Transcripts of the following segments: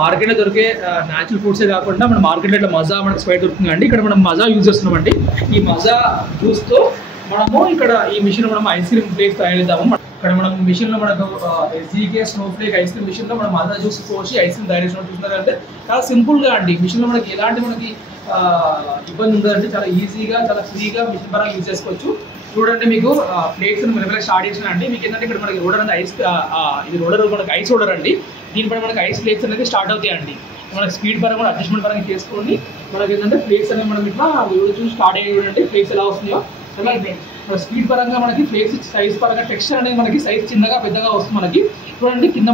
మార్కెట్లో దొరికే న్యాచురల్ ఫ్రూట్సే కాకుండా మన మార్కెట్లో ఇట్లా మజా మనకు స్ప్రైట్ దొరుకుతుంది అండి. ఇక్కడ మనం మజా యూజ్ చేస్తున్నామండి. ఈ మజా జ్యూస్తో మనము ఇక్కడ ఈ మిషన్ మనం ఐస్ క్రీమ్ ఫ్లేక్స్ తయారు చేద్దాము. ఇక్కడ మనం మిషన్లో మనకు ఎస్జీకే స్నోఫ్లేక్ ఐస్ క్రీమ్ మిషన్లో మనం మజా జ్యూస్ పోసి ఐస్ క్రీమ్ తయారు చేసినట్టు చూస్తున్నారంటే చాలా సింపుల్గా అండి. మిషన్లో మనకి ఎలాంటి మనకి ఇబ్బంది ఉండదంటే చాలా ఈజీగా చాలా ఫ్రీగా మిషన్ పరంగా యూజ్ చేసుకోవచ్చు. చూడండి మీకు ఫ్లేక్స్ మెల్లమెల్ల స్టార్ట్ చేసిన అండి. మీకు ఏంటంటే ఇక్కడ మనకి రోలర్ అనేది ఐస్ ఇది రోలర్ మనకి ఐస్ రోలర్ అండి. దీనిపై మనకి ఐస్ ఫ్లేక్స్ అనేది స్టార్ట్ అవుతాయండి. మనకి స్పీడ్ పరంగా కూడా అడ్జస్ట్మెంట్ పరంగా చేసుకోండి. మనకి ఏంటంటే ఫ్లేక్స్ అనేది మనం ఇట్లా చూసి స్టార్ట్ అయ్యి చూడండి ఫ్లేక్స్ ఎలా వస్తున్నాయో ఎలా మన స్పీడ్ పరంగా మనకి ఫ్లేక్స్ సైజ్ పరంగా టెక్స్చర్ అనేది మనకి సైజ్ చిన్నగా పెద్దగా వస్తుంది. మనకి చూడండి కింద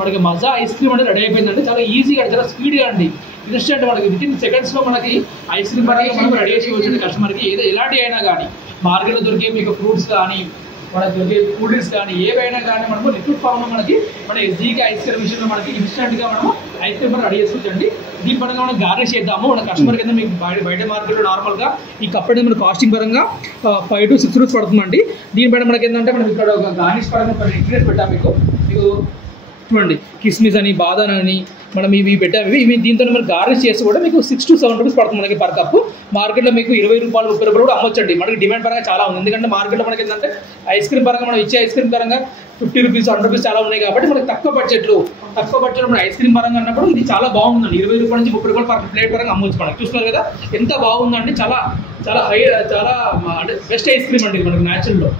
మనకి మజా ఐస్ క్రీమ్ అనేది రెడీ అయిపోయిందండి. చాలా ఈజీగా చాలా స్పీడ్గా అండి. ఇన్స్టెంట్ మనకి విత్ ఇన్ సెకండ్స్లో మనకి ఐస్ క్రీమ్ పరంగా మనం రెడీ చేసుకోవచ్చు కస్టమర్కి. ఎలాంటి అయినా కానీ మార్కెట్లో దొరికే మీకు ఫ్రూట్స్ కానీ మనకు దొరికే కూల్ డ్రింక్స్ కానీ ఏవైనా కానీ మనము లిక్విడ్ ఫామ్లో మన ఎస్జీకే ఐస్ క్రీమ్ మిషన్లో మనకి ఇన్స్టెంట్గా మనము ఐస్ క్రీమ్ రెడీ చేసుకోవచ్చండి. దీని పరంగా మనం గార్నిష్ చేద్దాము. మన కస్టమర్ కింద మీకు బయట మార్కెట్లో నార్మల్గా ఈ కప్ అనేది మన కాస్టింగ్ పరంగా 5 to 6 రూపీస్ పడుతుందండి. దీనిపైన మనకి ఏంటంటే మనం ఇక్కడ ఒక గార్నిష్ పరంగా ఇంగ్రీడియంట్స్ పెట్టాము. మీకు చూడండి కిస్మిస్ అని బాదాం అని మనం ఇవి పెట్టాము. ఇవి దీంతో మనం గార్నిష్ చేసి కూడా మీకు 6 to 7 రూపీస్ పడుతుంది మనకి పర్ కప్పు. మార్కెట్లో మీకు 20 రూపాయలు 30 రూపాయలు కూడా అమ్మొచ్చండి. మనకి డిమాండ్ పరంగా చాలా ఉంది. ఎందుకంటే మార్కెట్లో మనకి ఏంటంటే ఐస్ క్రీమ్ పరంగా మనం ఇచ్చే ఐస్ క్రీమ్ పరంగా 50 రూపీస్ 100 రూపీస్ చాలా ఉన్నాయి. కాబట్టి మనకి తక్కువ బడ్జెట్లో మన ఐస్ క్రీమ్ పరంగా అన్నప్పుడు ఇది చాలా బాగుందండి. 20 రూపాయల నుంచి 30 రూపాయలు పర్ ప్లేట్ పరంగా అమ్మొచ్చు. మనకి చూస్తున్నారు కదా ఎంత బాగుందండి. చాలా చాలా అంటే బెస్ట్ ఐస్ క్రీమ్ అండి మనకి న్యాచురల్లో.